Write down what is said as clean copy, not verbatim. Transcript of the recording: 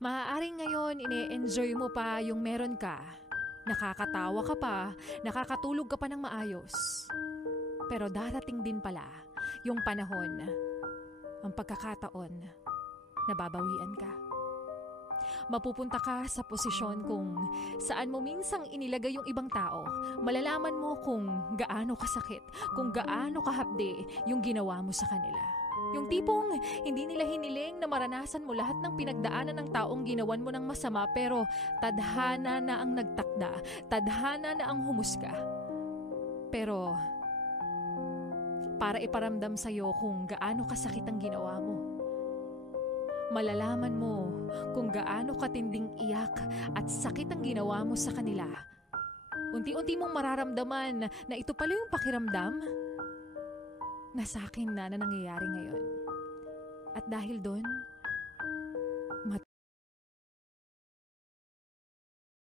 Maaaring ngayon ine-enjoy mo pa yung meron ka. Nakakatawa ka pa, nakakatulog ka pa ng maayos. Pero darating din pala yung panahon, ang pagkakataon na babawian ka. Mapupunta ka sa posisyon kung saan mo minsang inilagay yung ibang tao. Malalaman mo kung gaano kasakit, kung gaano kahapde yung ginawa mo sa kanila. Yung tipong hindi nila hiniling na maranasan mo lahat ng pinagdaanan ng taong ginawan mo ng masama, pero tadhana na ang nagtakda, tadhana na ang humusga. Pero para iparamdam sa'yo kung gaano kasakit ang ginawa mo, malalaman mo kung gaano katinding iyak at sakit ang ginawa mo sa kanila. Unti-unti mong mararamdaman na ito pala yung pakiramdam na sa akin na nangyayari ngayon. At dahil doon,